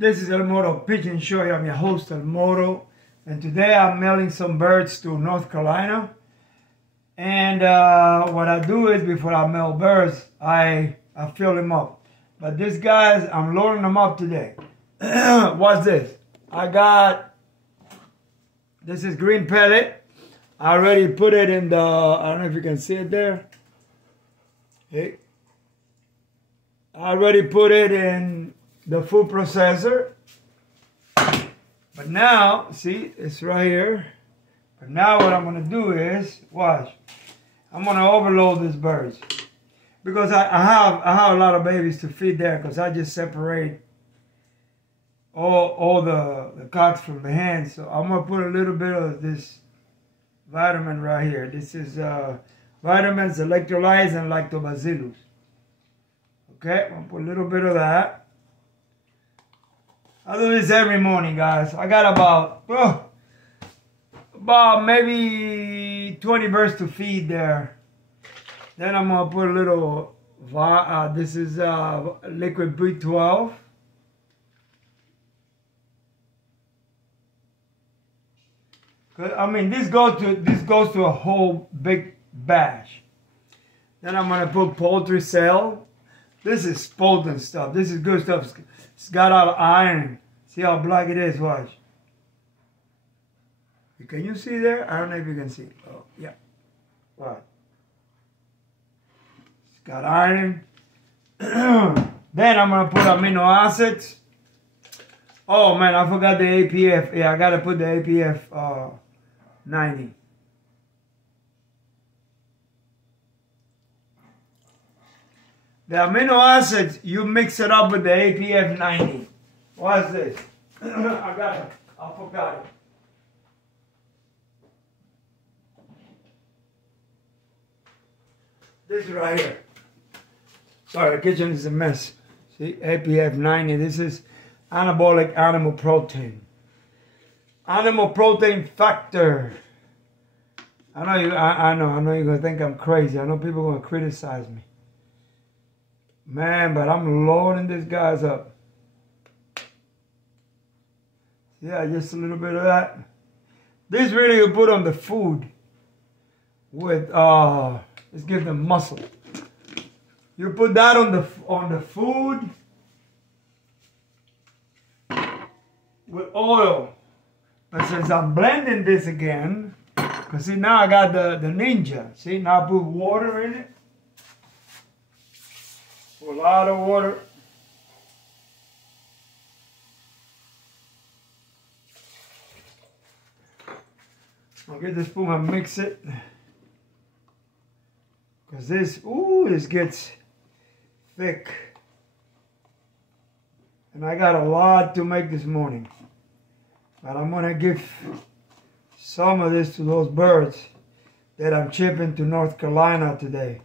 This is El Moro Pigeon Show. I'm your host, El Moro. And today I'm mailing some birds to North Carolina. And what I do is, before I mail birds, I fill them up. But these guys, I'm loading them up today. What's this? This is green pellet. I already put it in the, I don't know if you can see it there. Hey. I already put it in the food processor. But now, see, it's right here. But now what I'm gonna do is, watch. I'm gonna overload these birds. Because I have a lot of babies to feed there, because I just separate all the cocks from the hens. So I'm gonna put a little bit of this vitamin right here. This is vitamins, electrolytes, and lactobacillus. Okay, I'm gonna put a little bit of that. I do this every morning, guys. I got about maybe 20 birds to feed there. Then I'm gonna put a little, this is liquid B12. I mean, this goes to a whole big batch. Then I'm gonna put poultry cell. This is potent stuff. This is good stuff. It's got all iron. See how black it is? Watch. Can you see there? I don't know if you can see. Oh, yeah. Watch. It's got iron. Then I'm gonna put amino acids. Oh man, I forgot the APF. Yeah, I gotta put the APF 90. The amino acids, you mix it up with the APF 90. What's this? I forgot it. This right here. Sorry, the kitchen is a mess. See, APF 90. This is anabolic animal protein. Animal protein factor. I know you're gonna think I'm crazy. I know people are gonna criticize me. Man, but I'm loading these guys up. Yeah, just a little bit of that. This really you put on the food with let's give them muscle. You put that on the food with oil. But since I'm blending this again, because see now I got the Ninja. See, now I put water in it. Put a lot of water. I'll get the spoon and mix it. Because this gets thick. And I got a lot to make this morning. But I'm gonna give some of this to those birds that I'm shipping to North Carolina today.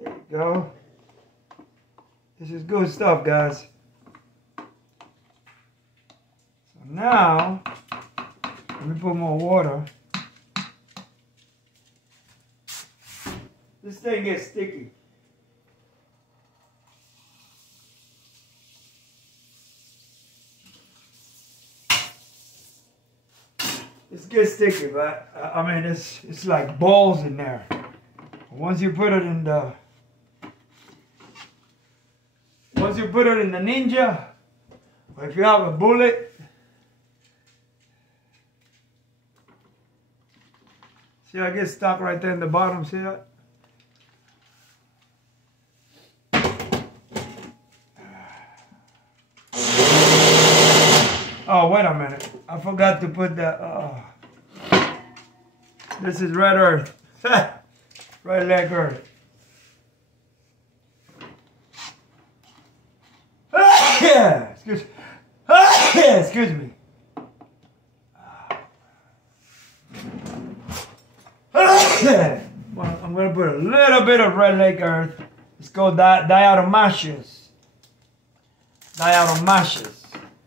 There you go. This is good stuff, guys. So now, let me put more water. This thing gets sticky. It gets sticky, but I mean it's like balls in there. Once you put it in the Ninja, or if you have a bullet, see I get stuck right there in the bottom, see that? Oh, wait a minute. I forgot to put the, this is red earth. Red leg earth. Excuse me. Well, I'm going to put a little bit of red leg earth. It's called diatomaceous. Diatomaceous.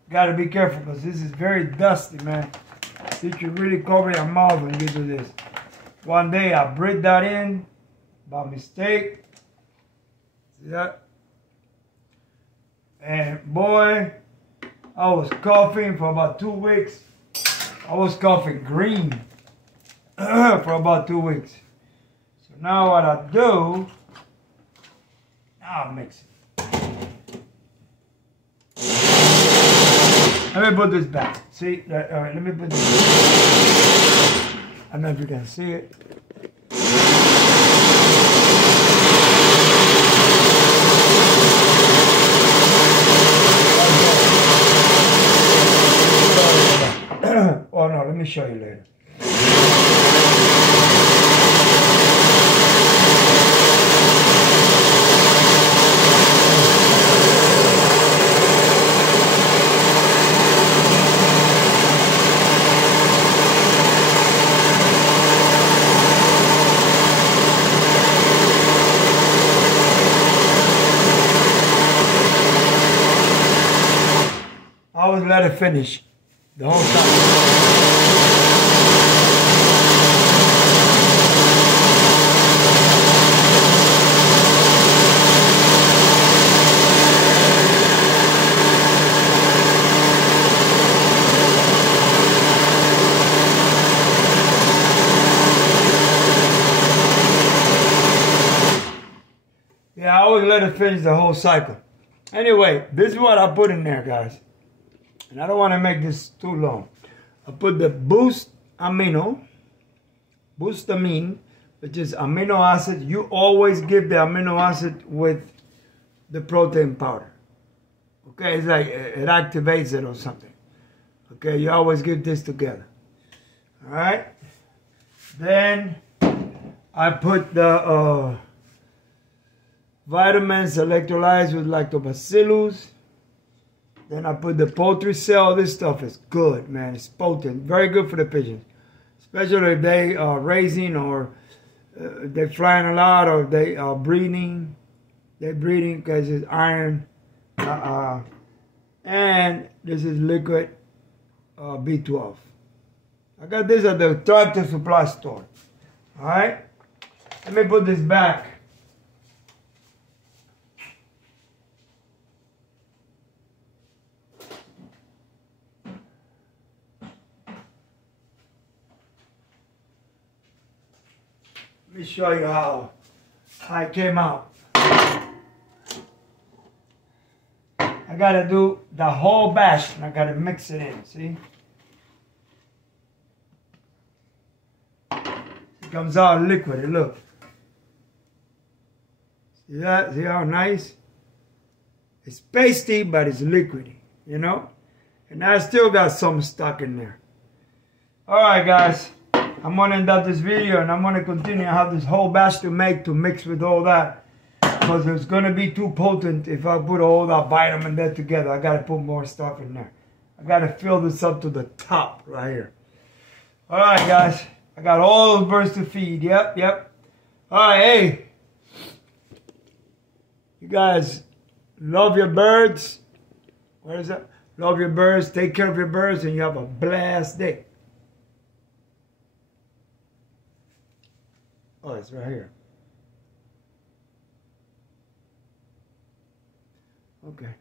Gotta be careful because this is very dusty, man. You should really cover your mouth when you do this. One day I breathed that in by mistake. See that? And boy, I was coughing for about 2 weeks. I was coughing green for about 2 weeks. So now what I do, now I mix it. Let me put this back. See, all right, let me put this back. I don't know if you can see it. Oh no, let me show you later. I always let it finish the whole time. Yeah, I always let it finish the whole cycle. Anyway, this is what I put in there, guys. And I don't want to make this too long. I put the boost amine, which is amino acid. You always give the amino acid with the protein powder. Okay, it's like it activates it or something. Okay, you always give this together. All right. Then I put the vitamins, electrolytes with lactobacillus. Then I put the poultry cell. This stuff is good, man. It's potent. Very good for the pigeons. Especially if they are raising or they're flying a lot or they are breeding. They're breeding because it's iron. And this is liquid B12. I got this at the Tractor Supply store. All right. Let me put this back. Let me show you how I came out. I gotta do the whole batch and I gotta mix it in, see? It comes out liquid, look. See that? See how nice? It's pasty, but it's liquidy, you know? And I still got some stuck in there. Alright guys. I'm going to end up this video and I'm going to continue. I have this whole batch to make to mix with all that. Because it's going to be too potent if I put all that vitamin there together. I got to put more stuff in there. I got to fill this up to the top right here. Alright guys. I got all those birds to feed. Yep. Alright, hey. You guys love your birds. What is that? Love your birds. Take care of your birds and you have a blessed day. Oh, it's right here. Okay.